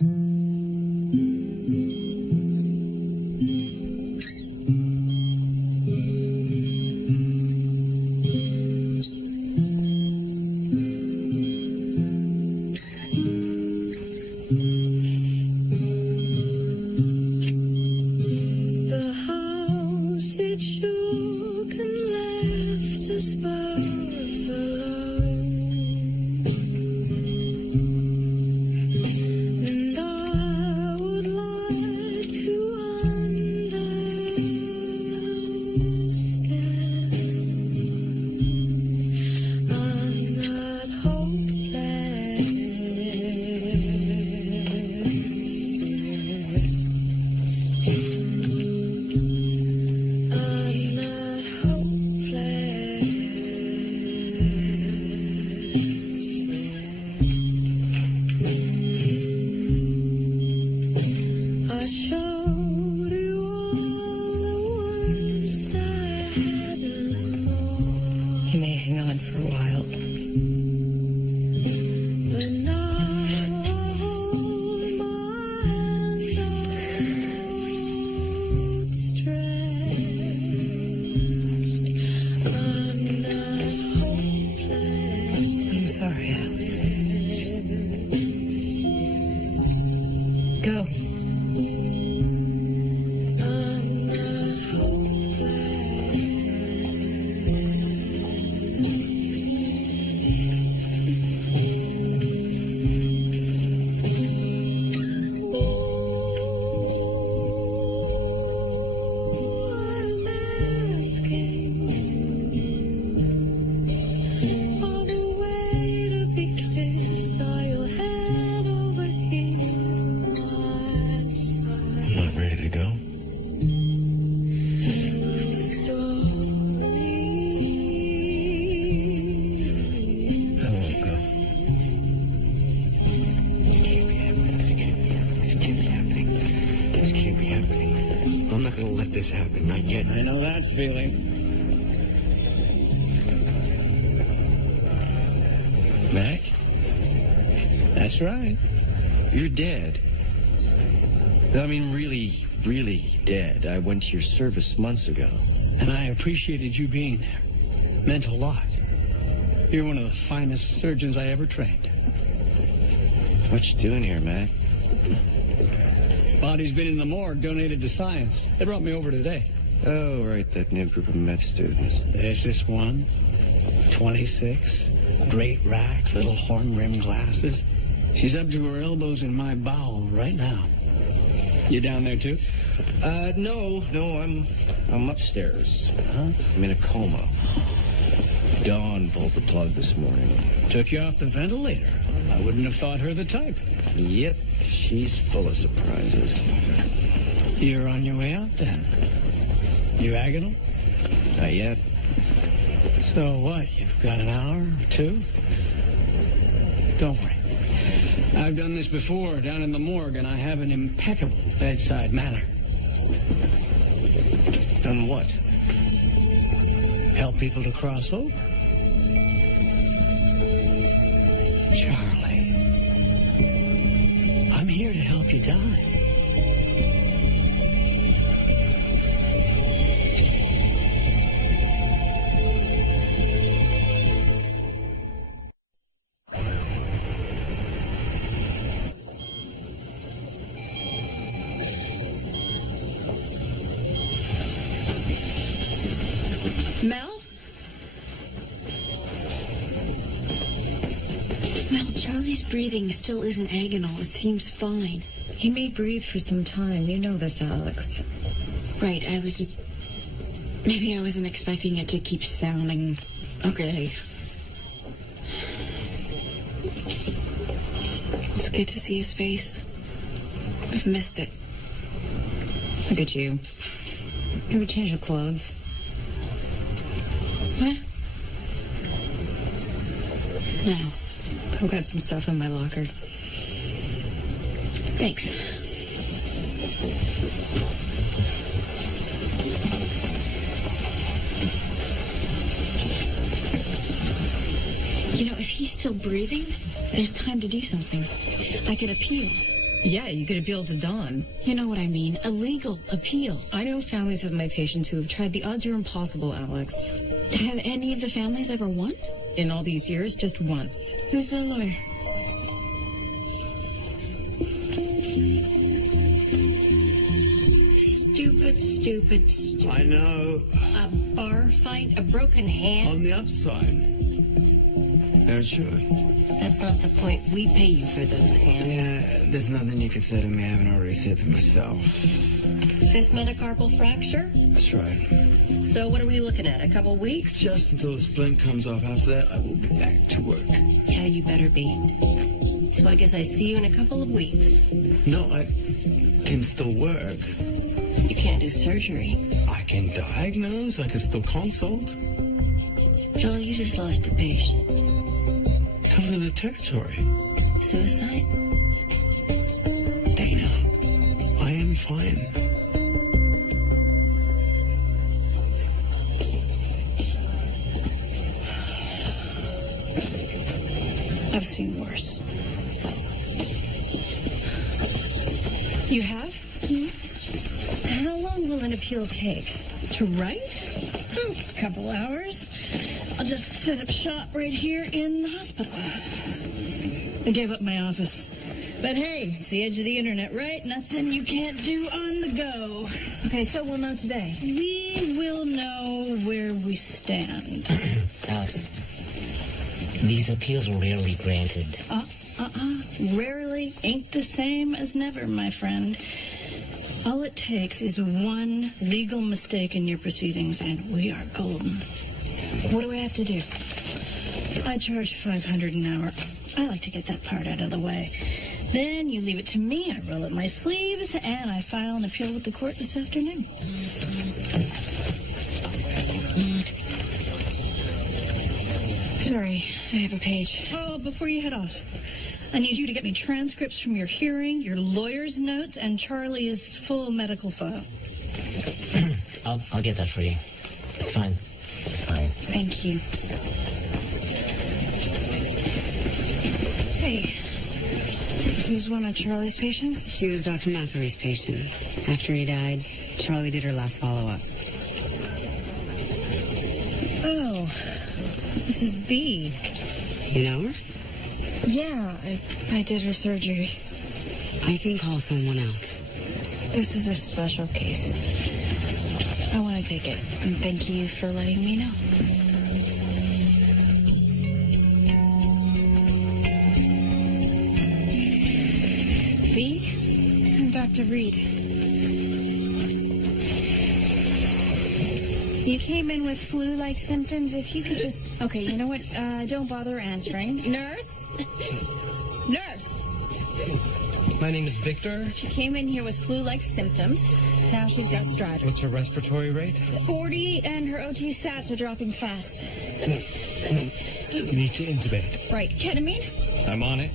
The house it shook and left us both alone, and I would like to understand. I'm not hopeless yet. I'm not hopeless yet. I showed you all the worst I had and more. He may hang on for a while. But now I hold my hand outstretched. I'm not hopeless. I'm sorry, Alex. Just go. I'm not hopeless. I'm asking for the way to be clear, so you'll head over here to my side. I'm not ready to go. I won't go. This can't be happening. This can't be happening. This can't be happening. This can't be happening. I'm not gonna let this happen. Not yet. I know that feeling. Mac, That's right. you're dead. I mean, really, really dead. I went to your service months ago. And I appreciated you being there. Meant a lot. You're one of the finest surgeons I ever trained. What you doing here, Mac? Body's been in the morgue, donated to science. They brought me over today. Oh, right, that new group of med students. There's this one, 26, great rack, little horn-rimmed glasses. She's up to her elbows in my bowel right now. You down there too? No, I'm upstairs. Huh? I'm in a coma. Dawn pulled the plug this morning. Took you off the ventilator. I wouldn't have thought her the type. Yep, she's full of surprises. You're on your way out then. You agonal? Not yet. So what, you've got an hour or two? Don't worry. I've done this before down in the morgue, and I have an impeccable bedside manner. Done what? Help people to cross over. Charlie, I'm here to help you die. Mel? Mel, Charlie's breathing still isn't agonal. It seems fine. He may breathe for some time. You know this, Alex. Right, maybe I wasn't expecting it to keep sounding okay. It's good to see his face. I've missed it. Look at you. Maybe change your clothes. What? No. I've got some stuff in my locker. Thanks. You know, if he's still breathing, there's time to do something. I could appeal. Yeah, you could appeal to Dawn. You know what I mean. A legal appeal. I know families of my patients who have tried. The odds are impossible, Alex. Have any of the families ever won? In all these years, just once. Who's the lawyer? Stupid. I know. A bar fight, a broken hand. On the upside. They're sure. That's not the point. We pay you for those hands. Yeah, there's nothing you can say to me I haven't already said to myself. Fifth metacarpal fracture? That's right. So what are we looking at? A couple weeks? Just until the splint comes off. After that, I will be back to work. Yeah, you better be. So I guess I see you in a couple of weeks. No, I can still work. You can't do surgery. I can diagnose. I can still consult. Joel, you just lost a patient. Comes with the territory. Suicide? Dana, I am fine. I've seen worse. You have? How long will an appeal take? To write? A couple hours. I'll just set up shop right here in the hospital. I gave up my office. But hey, it's the edge of the internet, right? Nothing you can't do on the go. Okay, so we'll know today. We will know where we stand. Alex, these appeals are rarely granted. Rarely ain't the same as never, my friend. All it takes is one legal mistake in your proceedings, and we are golden. What do I have to do? I charge $500 an hour. I like to get that part out of the way. Then you leave it to me, I roll up my sleeves, and I file an appeal with the court this afternoon. Sorry, I have a page. Oh, before you head off, I need you to get me transcripts from your hearing, your lawyer's notes, and Charlie's full medical file. I'll get that for you. It's fine. It's fine. Thank you. Hey, this is one of Charlie's patients? She was Dr. McAfee's patient. After he died, Charlie did her last follow-up. Oh, this is B. You know her? Yeah, I did her surgery. I can call someone else. This is a special case. I want to take it, and thank you for letting me know. B? I'm Dr. Reed. You came in with flu-like symptoms. If you could just... Okay, you know what? Don't bother answering. Nurse? Nurse! My name is Victor. She came in here with flu-like symptoms. Now she's got stridor. What's her respiratory rate? 40, and her OT stats are dropping fast. You need to intubate. Right. Ketamine? I'm on it.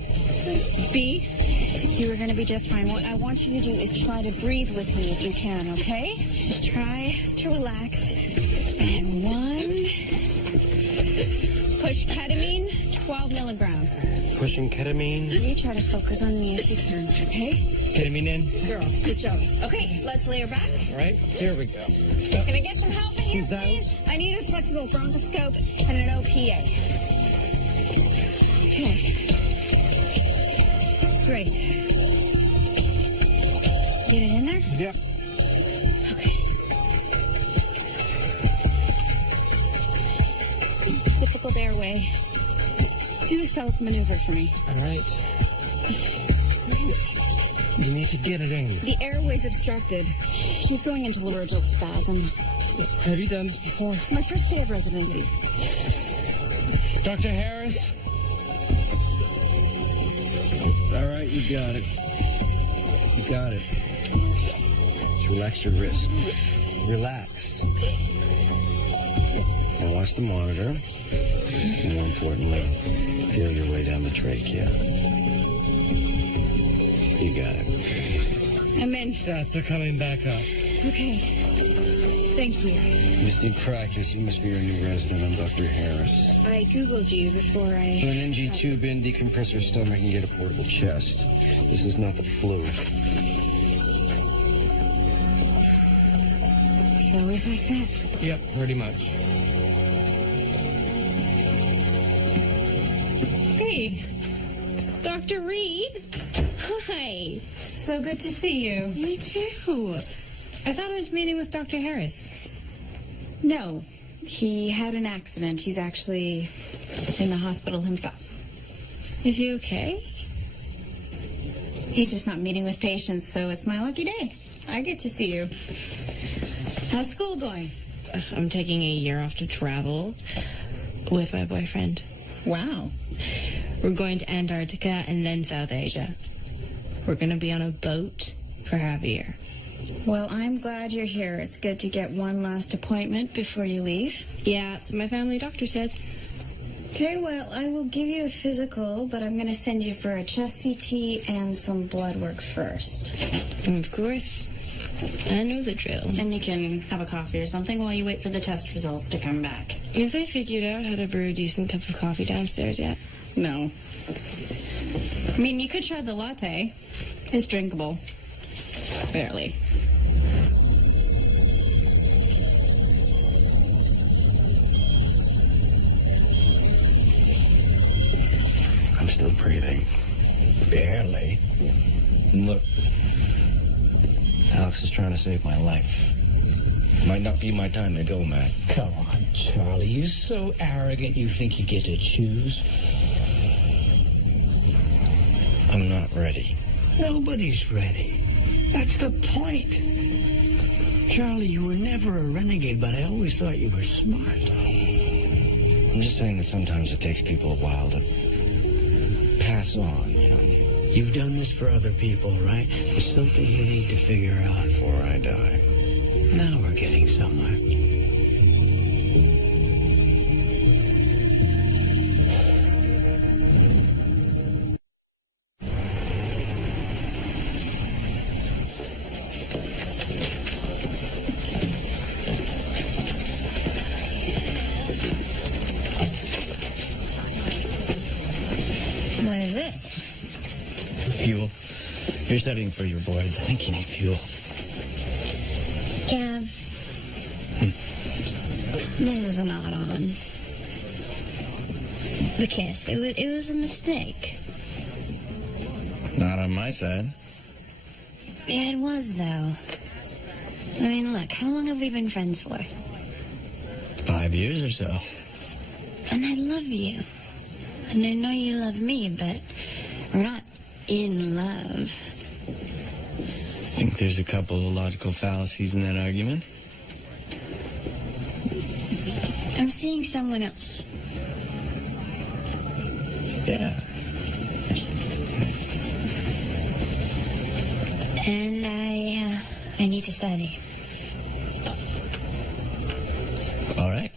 B, you are going to be just fine. What I want you to do is try to breathe with me if you can, okay? Just try to relax. And 1. Push ketamine, 12 milligrams. Pushing ketamine. You try to focus on me if you can, okay? Ketamine in. Girl, good job. Okay, let's lay her back. All right, here we go. Can I get some help in here, She's out. please? I need a flexible bronchoscope and an OPA. Okay. Great. Get it in there? Yeah. Okay. Difficult airway. Do a self maneuver for me. All right. You need to get it in. The airway's obstructed. She's going into laryngeal spasm. Have you done this before? My first day of residency. Dr. Harris? It's all right, you got it. You got it. Just relax your wrist. Relax. Now watch the monitor. More importantly, feel your way down the trachea. You got it. I'm in. Stats are coming back up. Okay. Thank you. Missing practice. You must be our new resident. I'm Dr. Harris. I Googled you before I... Put an NG tube in, decompress her stomach, and get a portable chest. This is not the flu. It's always like that. Yep, pretty much. Hey, Dr. Reed. Hi. So good to see you. You too. I thought I was meeting with Dr. Harris. No, he had an accident. He's actually in the hospital himself. Is he okay? He's just not meeting with patients, so it's my lucky day. I get to see you. How's school going? I'm taking a year off to travel with my boyfriend. Wow. We're going to Antarctica and then South Asia. We're going to be on a boat for half a year. Well, I'm glad you're here. It's good to get one last appointment before you leave. Yeah, that's what my family doctor said. Okay, well, I will give you a physical, but I'm going to send you for a chest CT and some blood work first. Of course. I know the drill. And you can have a coffee or something while you wait for the test results to come back. Have they figured out how to brew a decent cup of coffee downstairs yet? No. I mean, you could try the latte. It's drinkable. Barely. I'm still breathing. Barely. Look, Alex is trying to save my life. Might not be my time to go, Matt. Come on, Charlie. You're so arrogant you think you get to choose. I'm not ready. Nobody's ready. That's the point. Charlie, you were never a renegade, but I always thought you were smart. I'm just saying that sometimes it takes people a while to pass on, you know. You've done this for other people, right? There's something you need to figure out. Before I die. Now we're getting somewhere. What is this? Fuel. You're studying for your boards. I think you need fuel. Gav. This is not on. The kiss. It was a mistake. Not on my side. Yeah, it was, though. I mean, look, how long have we been friends for? 5 years or so. And I love you. And I know you love me, but we're not in love. I think there's a couple of logical fallacies in that argument. I'm seeing someone else. Yeah. And I need to study. All right.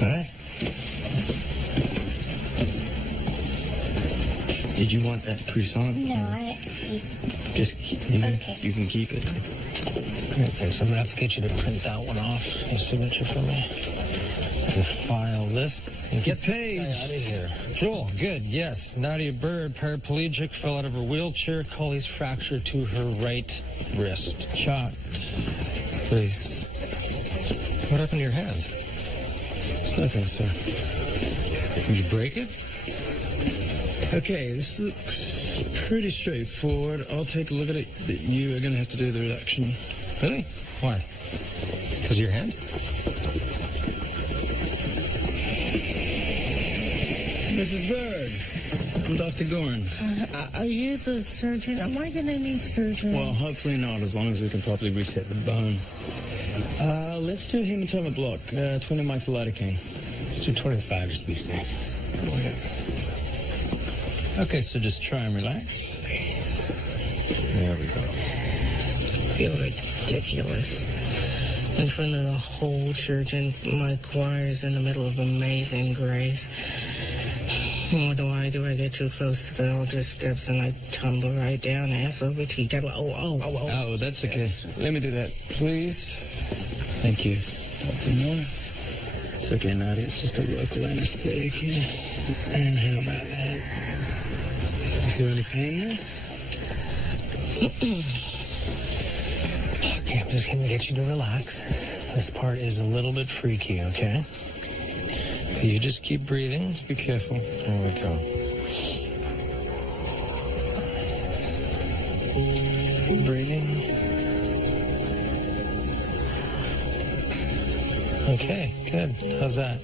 All right. Did you want that croissant? No, Just Okay. You can keep it. Okay, so I'm gonna have to get you to print that one off. Your signature for me. We'll file this and get paid. Out of here. Joel, good, yes. Nadia Bird, paraplegic, fell out of her wheelchair, Colley's fracture to her right wrist. Shot. Please. What happened to your hand? It's nothing, sir. Did you break it? Okay, this looks pretty straightforward. I'll take a look at it. You are going to have to do the reduction. Really? Why? Because of your hand? Mrs. Bird, I'm Dr. Gorn. Are you the surgeon? Am I going to need surgery? Well, hopefully not, as long as we can properly reset the bone. Let's do a hematoma block. 20 mics of lidocaine. Let's do 25 just to be safe. Whatever. Okay, so just try and relax. There we go. I feel ridiculous. In front of the whole church, and my choir is in the middle of Amazing Grace. Why do I get too close to the altar steps and I tumble right down, ass over teeth? Oh, that's okay. Let me do that, please. Thank you. More. It's okay, Nadia. It's just a local anesthetic here. And how about that? You feel any pain there? Okay, I'm just going to get you to relax. This part is a little bit freaky, okay? But you just keep breathing. Just be careful. There we go. Breathing. Okay, good. How's that?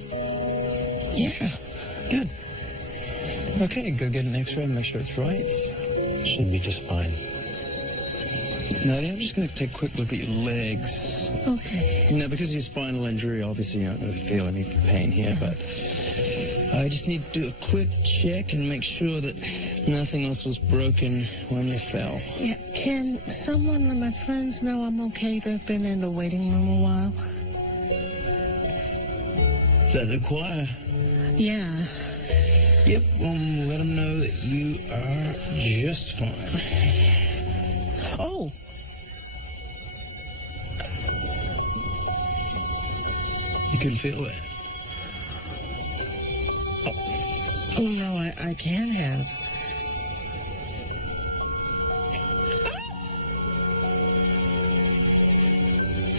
Yeah. Good. Okay, go get an x-ray and make sure it's right. Should be just fine. Nadia, I'm just going to take a quick look at your legs. Okay. Now, because of your spinal injury, obviously you're not going to feel any pain here, but I just need to do a quick check and make sure that nothing else was broken when you fell. Yeah, can someone of my friends know I'm okay? They've been in the waiting room a while. Is that the choir? Yeah. Yep, let them know that you are just fine. Oh! You can feel it. Oh no, I can't have.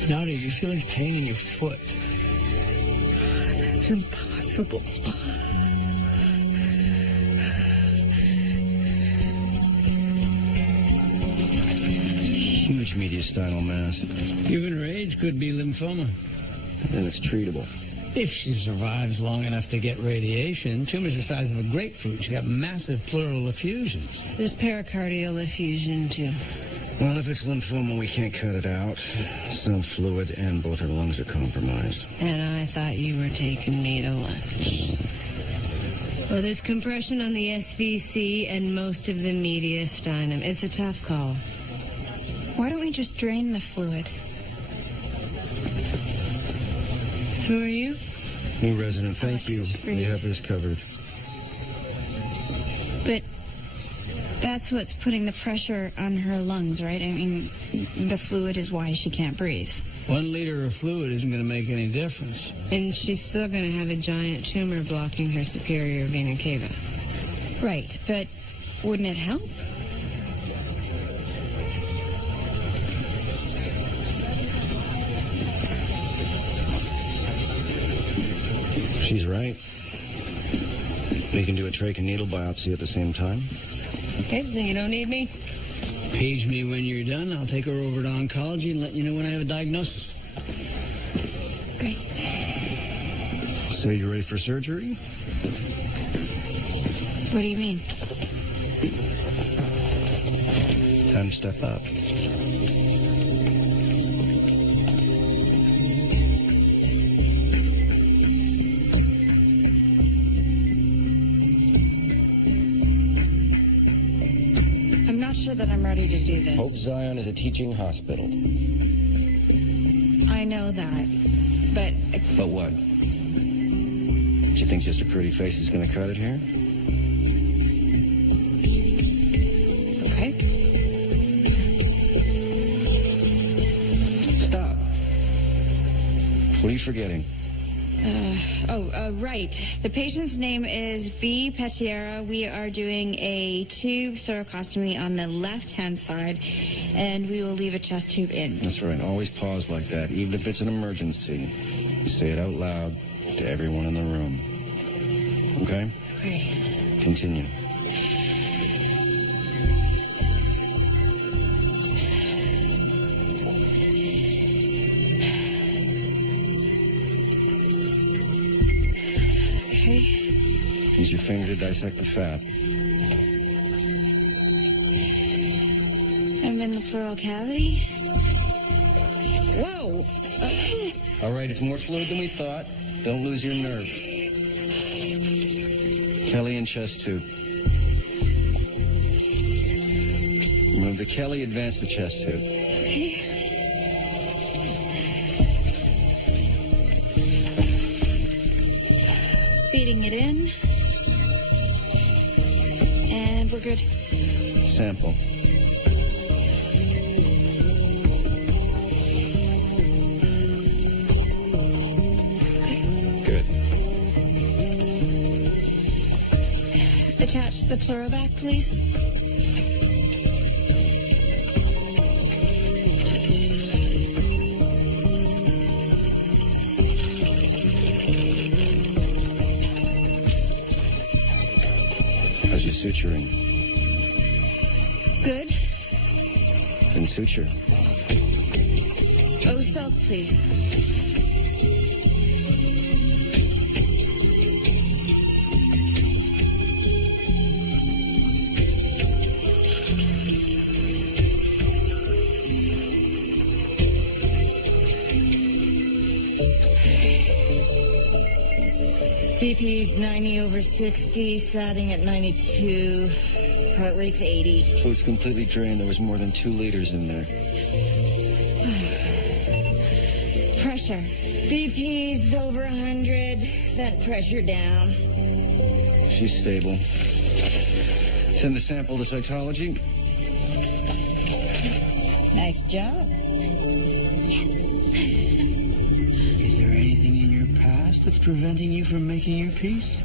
Nadia, you're feeling pain in your foot. That's impossible. Huge mediastinal mass. Given her age, could be lymphoma. And it's treatable. If she survives long enough to get radiation, tumor's the size of a grapefruit. She got massive pleural effusions. There's pericardial effusion, too. Well, if it's lymphoma, we can't cut it out. Some fluid and both her lungs are compromised. And I thought you were taking me to lunch. Well, there's compression on the SVC and most of the mediastinum. It's a tough call. Why don't we just drain the fluid? Who are you? New resident, thank you. great. We have this covered. But that's what's putting the pressure on her lungs, right? I mean, the fluid is why she can't breathe. 1 liter of fluid isn't going to make any difference. And she's still going to have a giant tumor blocking her superior vena cava. Right, but wouldn't it help? She's right. We can do a trach and needle biopsy at the same time. Okay, then you don't need me? Page me when you're done. I'll take her over to oncology and let you know when I have a diagnosis. Great. So you ready for surgery? What do you mean? Time to step up. I'm not sure that I'm ready to do Hope this. Zion is a teaching hospital. I know that, but But what? Do you think just a pretty face is going to cut it here? okay. Stop. What are you forgetting? Right. The patient's name is B. Petiera. We are doing a tube thoracostomy on the left-hand side, and we will leave a chest tube in. That's right. Always pause like that, even if it's an emergency. You say it out loud to everyone in the room. Okay? Okay. Continue. Okay. Use your finger to dissect the fat. I'm in the pleural cavity. Whoa! All right, it's more fluid than we thought. Don't lose your nerve. Kelly and chest tube. Remove the Kelly, advance the chest tube. Okay. Feeding it in. think we're good? Sample. Good. Attach the pleurovac, please. How's your suturing? Good. Then suture. Oh, silk, please. BP's 90/60, satting at 92, heart rate's 80. Fluid's completely drained. There was more than 2 liters in there. Pressure. BP's over 100, vent pressure down. She's stable. Send the sample to cytology. Nice job. Is there anything in your past that's preventing you from making your peace?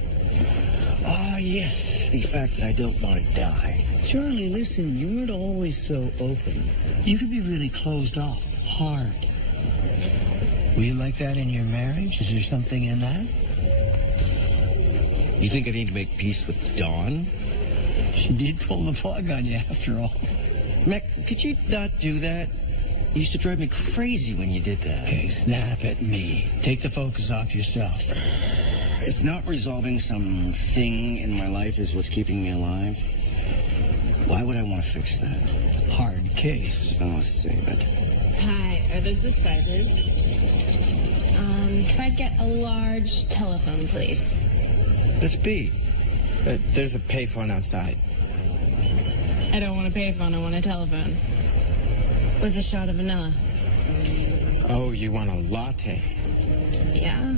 Ah, yes. The fact that I don't want to die. Charlie, listen, you weren't always so open. You could be really closed off, hard. Were you like that in your marriage? Is there something in that? You think I need to make peace with Dawn? She did pull the plug on you after all. Mac, could you not do that? You used to drive me crazy when you did that. Okay, snap at me. Take the focus off yourself. If not resolving something in my life is what's keeping me alive, why would I want to fix that? Hard case. I'll save it. Hi, are those the sizes? If I'd get a large telephone, please. Let's be. There's a payphone outside. I don't want a payphone, I want a telephone. With a shot of vanilla. Oh, you want a latte? Yeah.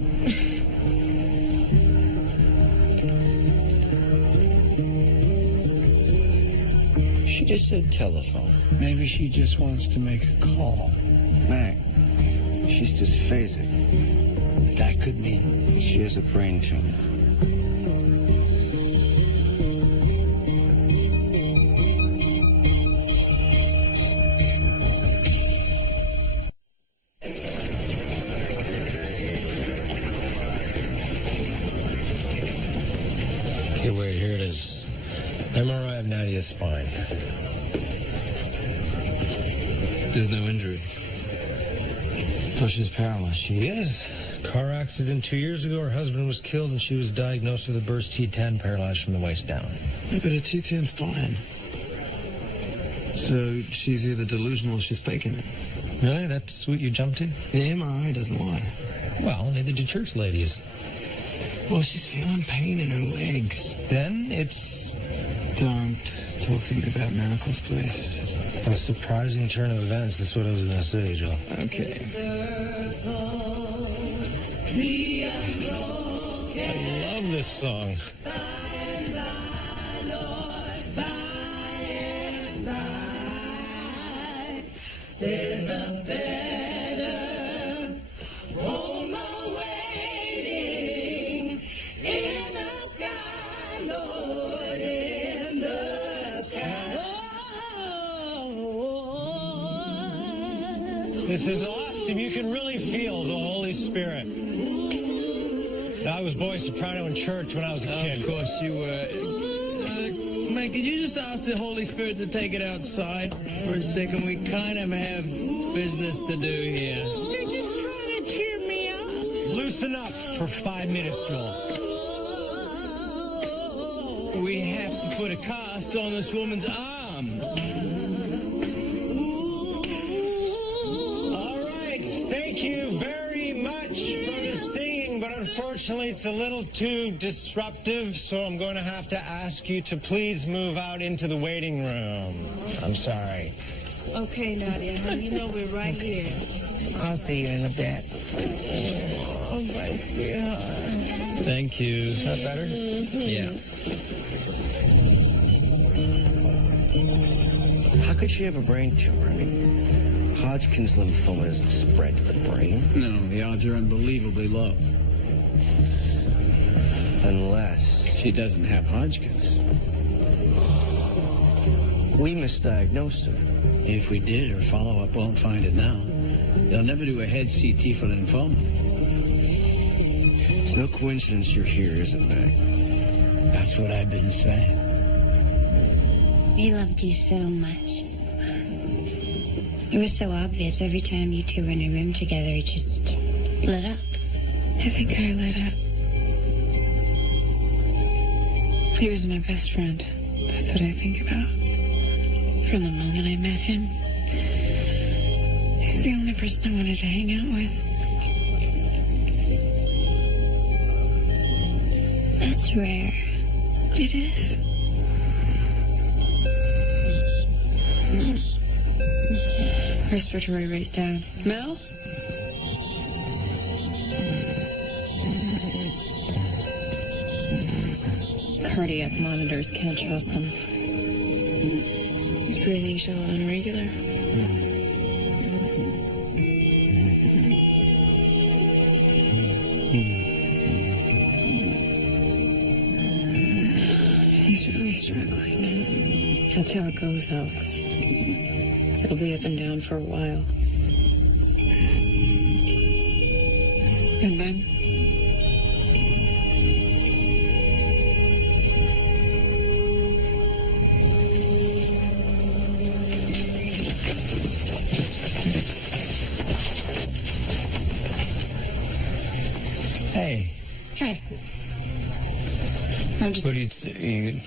She just said telephone. Maybe she just wants to make a call. Mac, she's dysphasic. That could mean she has a brain tumor. Okay, wait, here it is. MRI of Nadia's spine. there's no injury. So she's paralyzed. She is. Car accident 2 years ago. Her husband was killed, and she was diagnosed with a burst T10, paralyzed from the waist down. Yeah, but a T10's fine. So she's either delusional or she's faking it. Really? That's what you jumped to? The MRI doesn't lie. Well, neither do church ladies. Well, she's feeling pain in her legs. Then it's... Don't talk to me about miracles, please. A surprising turn of events. That's what I was going to say, Joel. Okay. I love this song. There's a better home awaiting in the sky, Lord, in the sky. This is awesome. You can really feel the Holy Spirit. I was boy soprano in church when I was a kid. Of course you were. Man, could you just ask the Holy Spirit to take it outside for a second? We kind of have business to do here. They're just trying to cheer me up. Loosen up for 5 minutes, Joel. We have to put a cast on this woman's arm. All right. Thank you very much for the singing, but unfortunately it's a little too disruptive, so I'm going to have to ask you to please move out into the waiting room. I'm sorry. Okay, Nadia, honey, you know we're right here. I'll see you in a bit. Oh, my sweetheart. Thank you. That better? Yeah. could she have a brain tumor? I mean, Hodgkin's lymphoma doesn't spread to the brain. No, the odds are unbelievably low. Unless she doesn't have Hodgkin's. We misdiagnosed her. If we did, her follow-up won't find it now. They'll never do a head CT for lymphoma. It's no coincidence you're here, is it, Meg? That's what I've been saying. He loved you so much. It was so obvious every time you two were in a room together, he just lit up. I think I lit up. He was my best friend. That's what I think about. From the moment I met him, he's the only person I wanted to hang out with. That's rare. It is. Respiratory rate's down. Mel? Cardiac monitors can't trust him. His breathing show irregular. He's really struggling. That's how it goes, Alex. It'll be up and down for a while. And then? Hey. Hey. I'm just... What are you doing?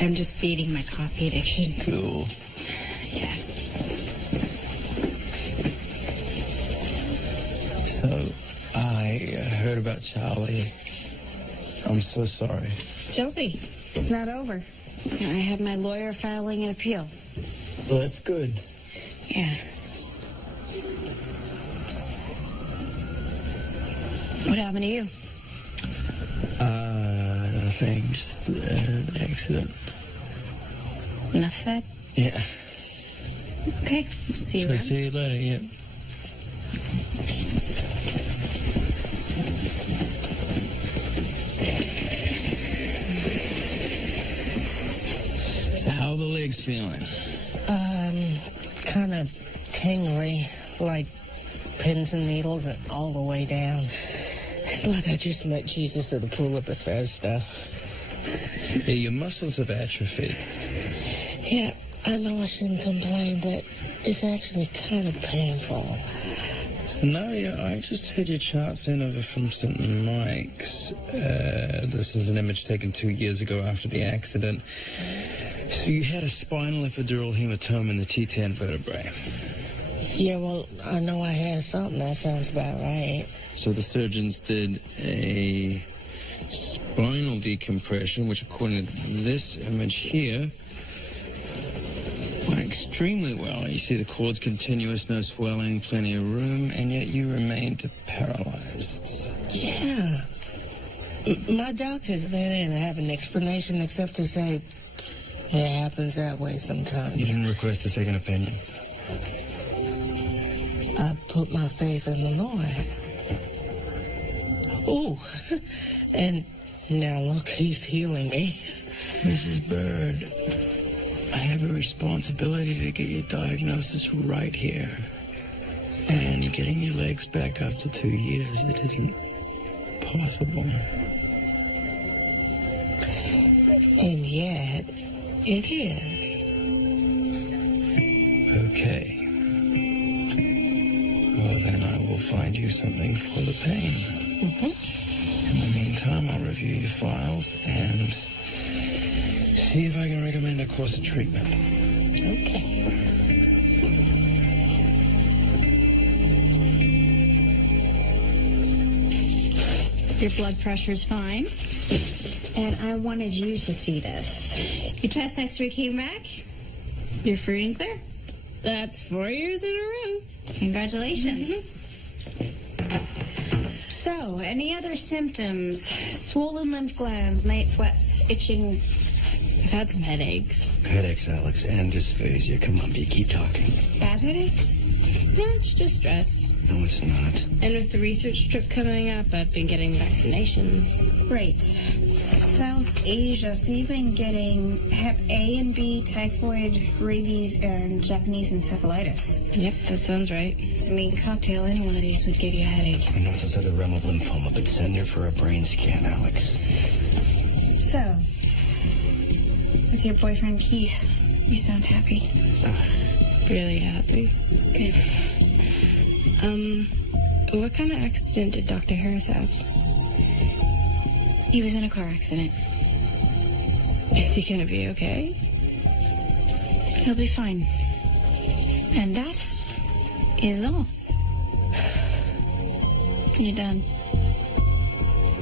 I'm just feeding my coffee addiction. Cool. Yeah. So, I heard about Charlie. I'm so sorry. Don't be. It's not over. I have my lawyer filing an appeal. Well, that's good. Yeah. What happened to you? Nothing. Just an accident. Enough said? Yeah. Okay. See you So around. see you later, yeah. So how are the legs feeling? Kind of tingly, like pins and needles all the way down. It's like I just met Jesus at the pool of Bethesda. Yeah, your muscles have atrophied. Yeah, I know I shouldn't complain, but it's actually kind of painful. No, yeah, I just had your chart sent over from St. Mike's. This is an image taken 2 years ago after the accident. So you had a spinal epidural hematoma in the T10 vertebrae. Yeah, well, I know I had something. That sounds about right. So the surgeons did a spinal decompression, which according to this image here, went extremely well. You see the cord's continuous, no swelling, plenty of room, and yet you remained paralyzed. Yeah. My doctors, they didn't have an explanation except to say it happens that way sometimes. You didn't request a second opinion? I put my faith in the Lord. Ooh, and now look, he's healing me. Mrs. Bird, I have a responsibility to get your diagnosis right here. And getting your legs back after 2 years, it isn't possible. And yet, it is. Okay. Well, then I will find you something for the pain. In the meantime, I'll review your files and see if I can recommend a course of treatment. Okay. Your blood pressure's fine. And I wanted you to see this. Your chest x-ray came back. You're free and clear. That's 4 years in a row. Congratulations. So, any other symptoms? Swollen lymph glands, night sweats, itching. I've had some headaches. Headaches, Alex, and dysphasia. Come on, B, keep talking. Bad headaches? No, it's just stress. No, it's not. And with the research trip coming up, I've been getting vaccinations. Right. South Asia, so you've been getting Hep A and B, typhoid, rabies, and Japanese encephalitis. Yep, that sounds right. It's a mean cocktail. Any one of these would give you a headache. I know it's a realm of lymphoma, but send her for a brain scan, Alex. So, with your boyfriend Keith, you sound happy. Really happy. Good. What kind of accident did Dr. Harris have? He was in a car accident. Is he gonna be okay? He'll be fine. And that is all. You're done.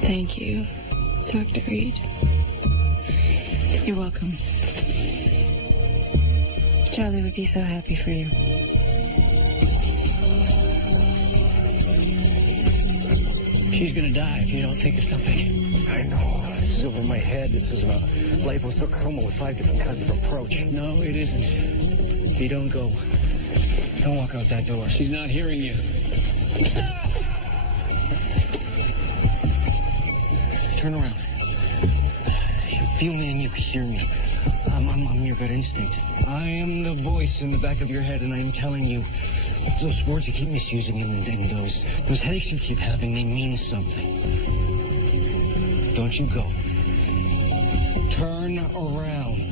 Thank you, Dr. Reed. You're welcome. Charlie would be so happy for you. She's gonna die if you don't think of something. I know. This is over my head. This isn't a liposarcoma with 5 different kinds of approach. No, it isn't. You don't go. Don't walk out that door. She's not hearing you. Turn around. You feel me and you hear me. I'm your gut instinct. I am the voice in the back of your head, and I'm telling you, those words you keep misusing and those headaches you keep having, they mean something. Don't you go. Turn around.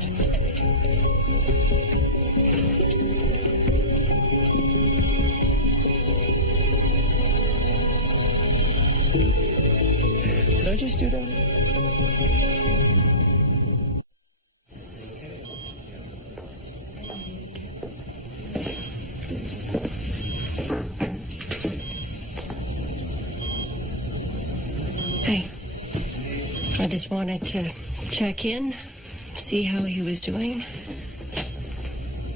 Did I just do that? I just wanted to check in, see how he was doing.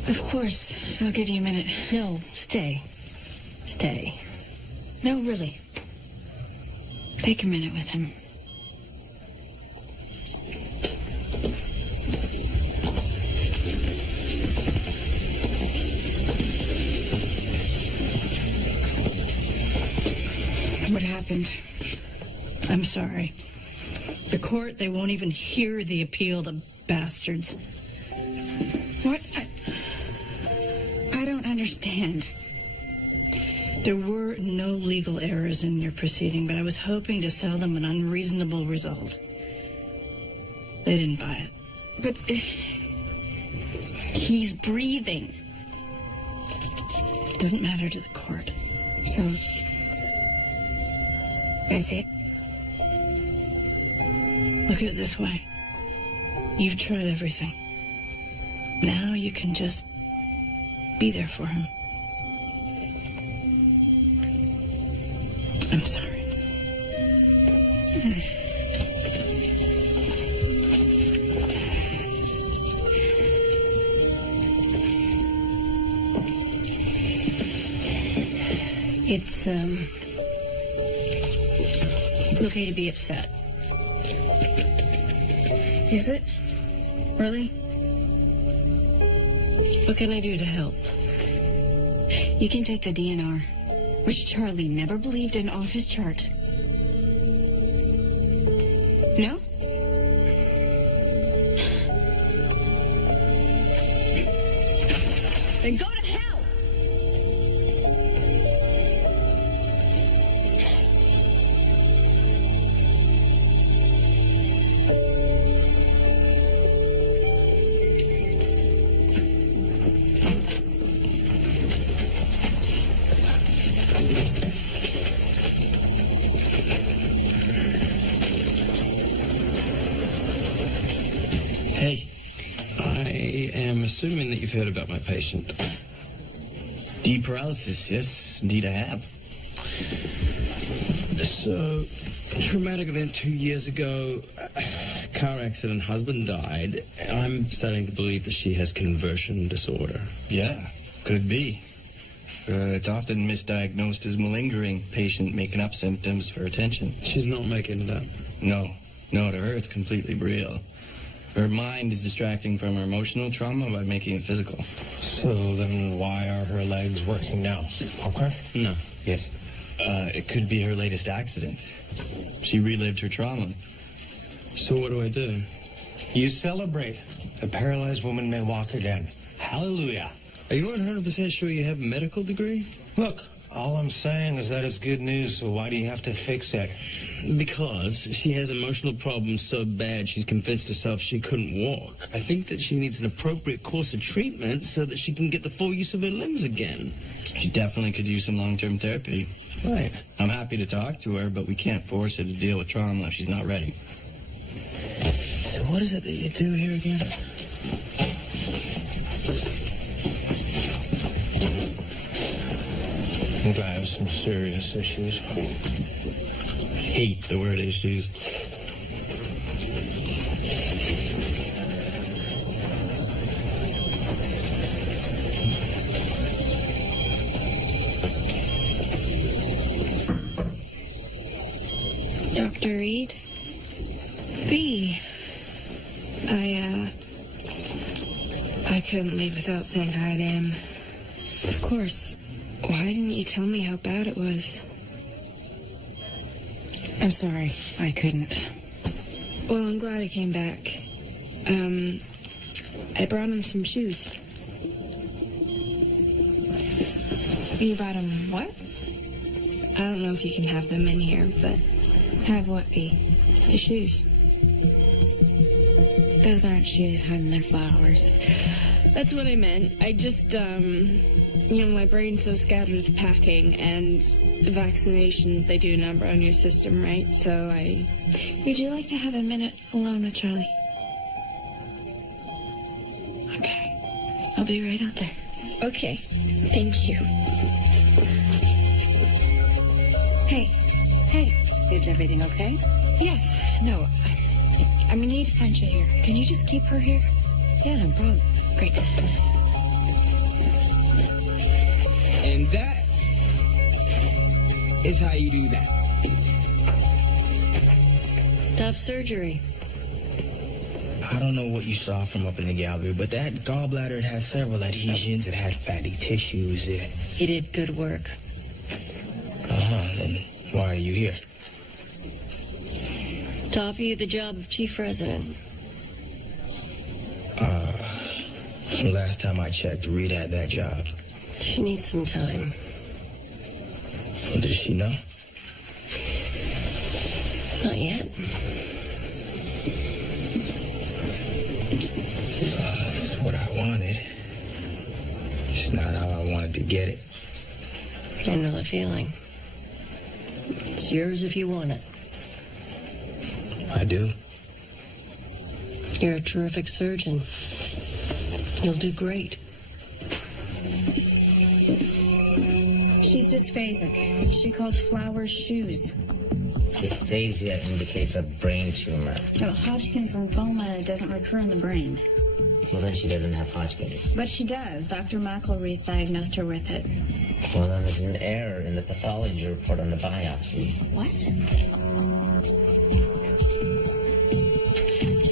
Of course. I'll give you a minute. No, stay. Stay. No, really. Take a minute with him. What happened? I'm sorry. The court, they won't even hear the appeal, the bastards. What? I don't understand. There were no legal errors in your proceeding, but I was hoping to sell them an unreasonable result. They didn't buy it. But he's breathing. It doesn't matter to the court. So, that's it? Look at it this way. You've tried everything. Now you can just be there for him. I'm sorry. It's okay to be upset. Is it? Really? What can I do to help? You can take the DNR, which Charlie never believed in, off his chart. No? Then go to hell! Hey, I am assuming that you've heard about my patient. Deep paralysis, yes, indeed I have. So, traumatic event 2 years ago, car accident, husband died. I'm starting to believe that she has conversion disorder. Yeah, could be. It's often misdiagnosed as malingering, patient making up symptoms for attention. She's not making it up. No, to her it's completely real. Her mind is distracting from her emotional trauma by making it physical. So then why are her legs working now? Okay. No. Yes. It could be her latest accident. She relived her trauma. So what do I do? You celebrate. A paralyzed woman may walk again. Hallelujah. Are you 100% sure you have a medical degree? Look, all I'm saying is that it's good news, so why do you have to fix it? Because she has emotional problems so bad she's convinced herself she couldn't walk. I think that she needs an appropriate course of treatment so that she can get the full use of her limbs again. She definitely could use some long-term therapy. Right. I'm happy to talk to her, but we can't force her to deal with trauma if she's not ready. So what is it that you do here again? I have some serious issues. Hate the word issues. Dr. Reed? B. I couldn't leave without saying hi to him. Of course. Why didn't you tell me how bad it was? I'm sorry. I couldn't. Well, I'm glad he came back. I brought him some shoes. You bought him what? I don't know if you can have them in here, but Have what, B? the shoes. Those aren't shoes, hon. They're flowers. That's what I meant. I just, my brain's so scattered with packing and vaccinations, they do a number on your system, right? So Would you like to have a minute alone with Charlie? Okay. I'll be right out there. Okay. Thank you. Hey. Is everything okay? Yes. No. I'm gonna need to find you here. Can you just keep her here? Yeah, no problem. Great. And that is how you do that. Tough surgery. I don't know what you saw from up in the gallery, but that gallbladder, it had several adhesions, it had fatty tissues, He did good work. Then why are you here? To offer you the job of chief resident. Last time I checked, Reed had that job. She needs some time. Does she know? Not yet. That's what I wanted. It's not how I wanted to get it. I know the feeling. It's yours if you want it. I do. You're a terrific surgeon. You'll do great. She's dysphasic. She called flowers shoes. Dysphasia indicates a brain tumor. Oh, Hodgkin's lymphoma doesn't recur in the brain. Well, then she doesn't have Hodgkin's. But she does. Dr. McElreath diagnosed her with it. Well, then there's an error in the pathology report on the biopsy. What?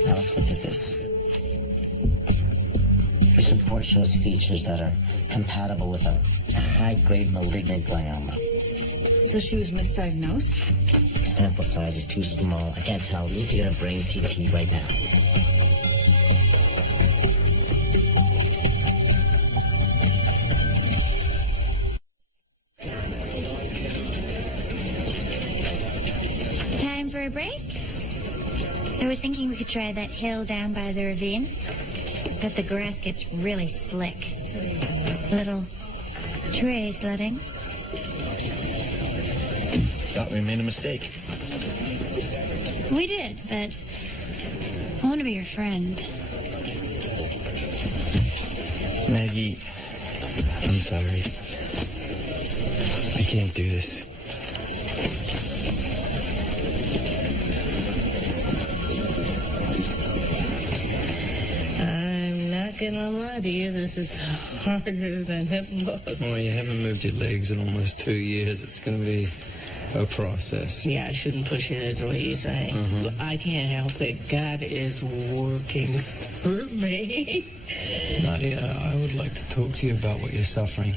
Alex, look at this. This report shows features that are compatible with a high-grade malignant glioma. So she was misdiagnosed? Sample size is too small. I can't tell. We need to get a brain CT right now. Time for a break? I was thinking we could try that hill down by the ravine. Bet the grass gets really slick. Little tray sledding. Thought we made a mistake. We did, but I want to be your friend. Maggie, I'm sorry. I can't do this. I'm not gonna lie to you, this is harder than it looks. Well, you haven't moved your legs in almost 2 years. It's going to be a process. Yeah, I shouldn't push it is what you say. I can't help it. God is working through me. Nadia, I would like to talk to you about what you're suffering.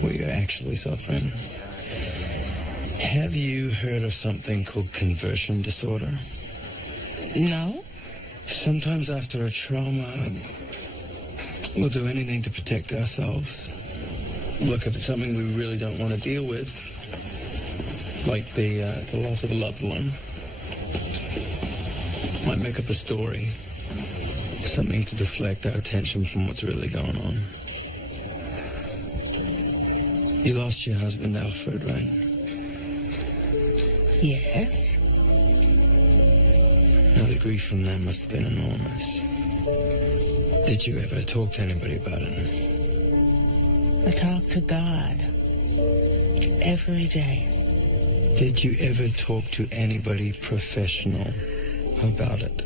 What you're actually suffering. Have you heard of something called conversion disorder? No. Sometimes after a trauma, we'll do anything to protect ourselves. Look, if it's something we really don't want to deal with, like the loss of a loved one, might make up a story, something to deflect our attention from what's really going on. You lost your husband, Alfred, right? Yes. Now, the grief from that must have been enormous. Did you ever talk to anybody about it? I talk to God every day. Did you ever talk to anybody professional about it?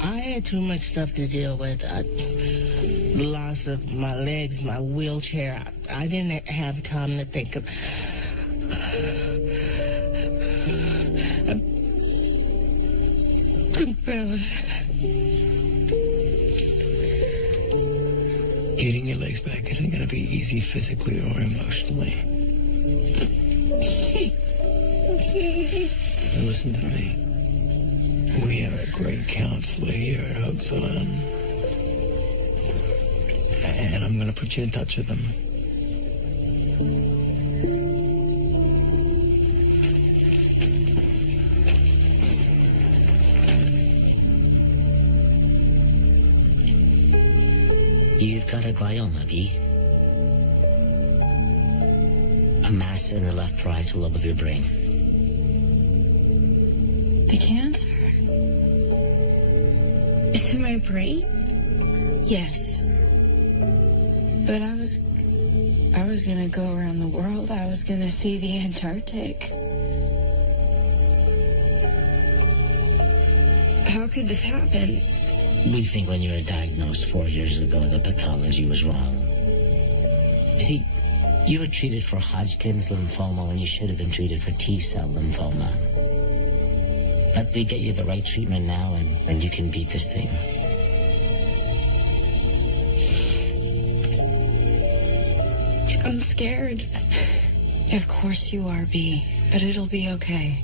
I had too much stuff to deal with. The loss of my legs, my wheelchair. I didn't have time to think of... Getting your legs back isn't going to be easy physically or emotionally. Listen to me. We have a great counselor here at Hope Zion. And I'm going to put you in touch with them. You've got a glioma, V. A mass in the left parietal lobe of your brain. The cancer? It's in my brain? Yes. But I was gonna go around the world. I was gonna see the Antarctic. How could this happen? We think when you were diagnosed 4 years ago, the pathology was wrong. You see, you were treated for Hodgkin's lymphoma when you should have been treated for T-cell lymphoma. But we get you the right treatment now, and you can beat this thing. I'm scared. Of course you are, B. But it'll be okay.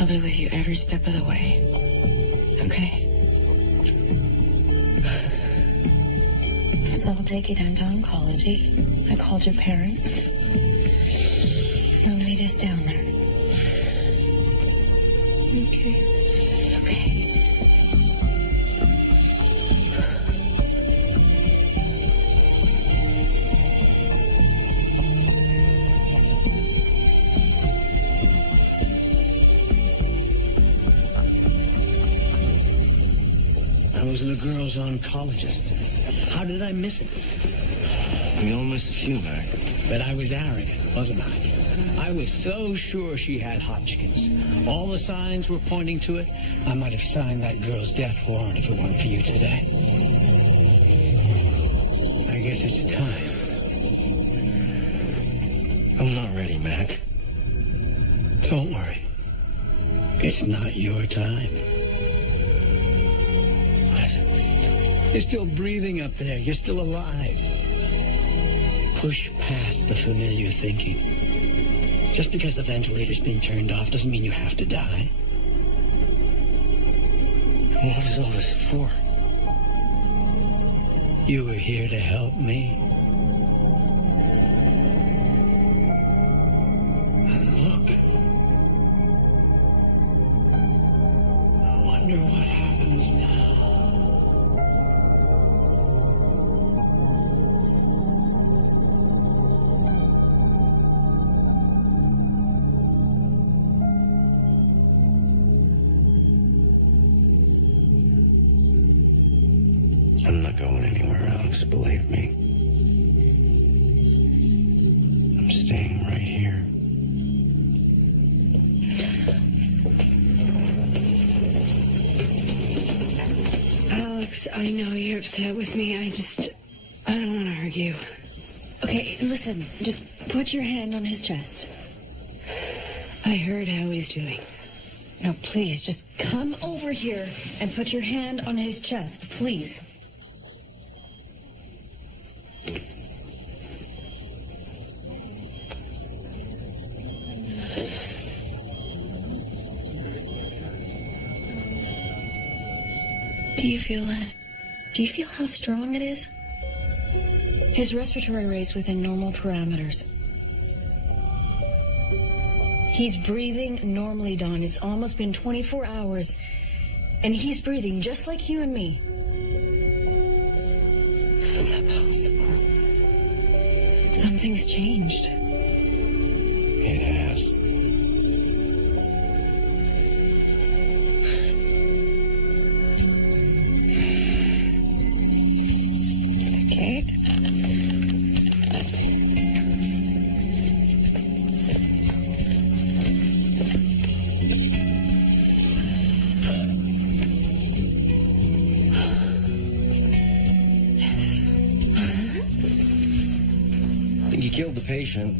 I'll be with you every step of the way. Okay? So I'll take you down to oncology. I called your parents. They'll meet us down there. Okay. Okay. I was the girl's oncologist. How did I miss it? We all miss a few, Mac. But I was arrogant, wasn't I? I was so sure she had Hodgkin's. All the signs were pointing to it. I might have signed that girl's death warrant if it weren't for you today. I guess it's time. I'm not ready, Mac. Don't worry. It's not your time. You're still breathing up there. You're still alive. Push past the familiar thinking. Just because the ventilator's been turned off doesn't mean you have to die. What was all this for? You were here to help me. And look. I wonder what happens now. I'm not going anywhere else, believe me. I'm staying right here. Alex, I know you're upset with me. I don't want to argue. Okay, listen. Just put your hand on his chest. I heard how he's doing. Now, please, just come over here and put your hand on his chest, please. Do you feel that? Do you feel how strong it is? His respiratory rate's within normal parameters. He's breathing normally, Don. It's almost been 24 hours, and he's breathing just like you and me. How is that possible? Something's changed. It has. Okay. You killed the patient.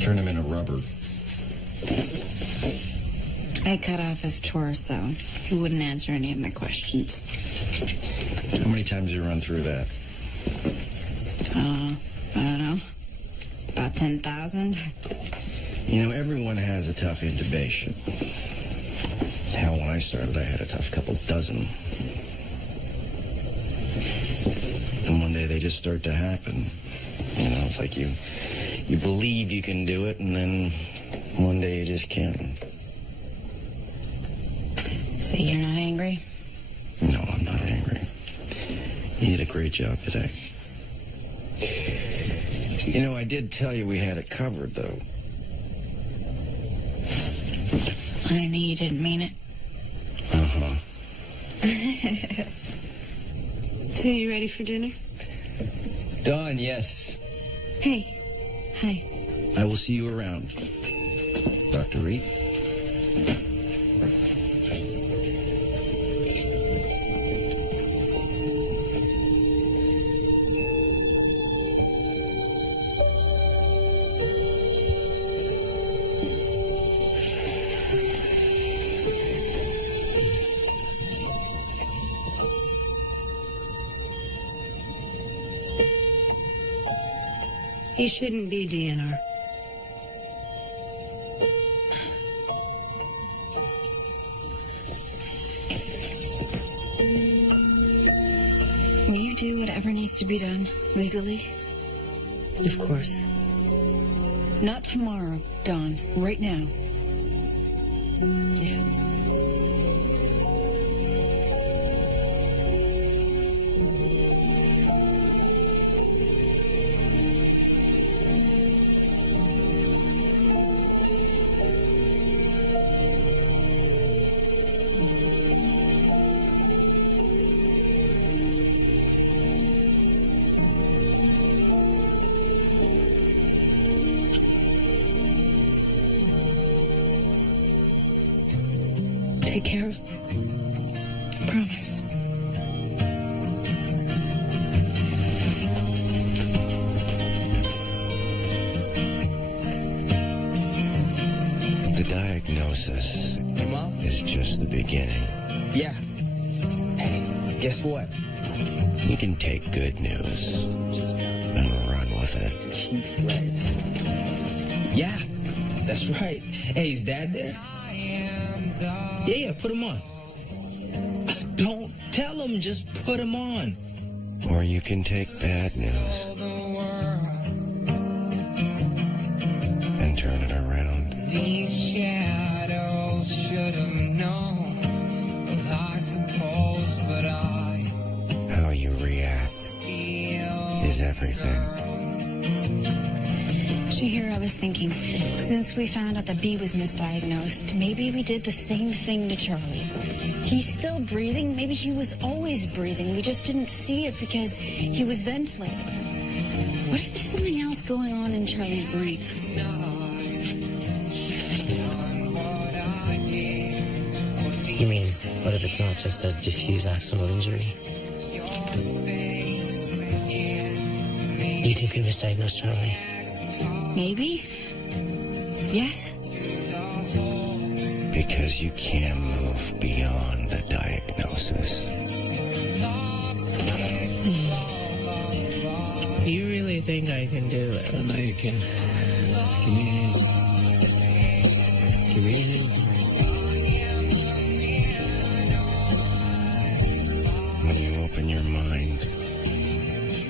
Turn him into rubber. I cut off his torso. He wouldn't answer any of my questions. How many times did you run through that? I don't know. About 10,000? You know, everyone has a tough intubation. Hell, when I started, I had a tough couple dozen. And one day they just start to happen. You know, it's like you believe you can do it, and then one day you just can't. So you're not angry? No, I'm not angry. You did a great job today. You know, I did tell you we had it covered, though. I knew you didn't mean it. Uh-huh. So you ready for dinner? Dawn, yes. Hey. Hi. I will see you around. Dr. Reed? He shouldn't be DNR. Will you do whatever needs to be done legally? Of course. Not tomorrow, Dawn. Right now. Yeah. Take care of me. Promise. The diagnosis is just the beginning. Yeah. Hey, guess what? You can take good news and run with it. Chief Reds. Yeah, that's right. Hey, is Dad there? Yeah, put him on. Don't tell him, just put him on. Or you can take bad news and turn it around. These shadows should have known, I suppose, but How you react is everything. Shahir, I was thinking, since we found out that B was misdiagnosed, maybe we did the same thing to Charlie. He's still breathing. Maybe he was always breathing. We just didn't see it because he was ventilating. What if there's something else going on in Charlie's brain? You mean, what if it's not just a diffuse axonal injury? You think we misdiagnosed Charlie? Maybe. Yes. Because you can move beyond the diagnosis. You really think I can do it? I know you can. Give me a hand. Give me a hand. When you open your mind,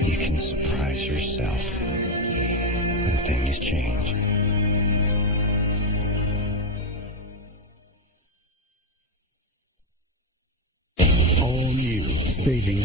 you can surprise yourself. And things change. All new, saving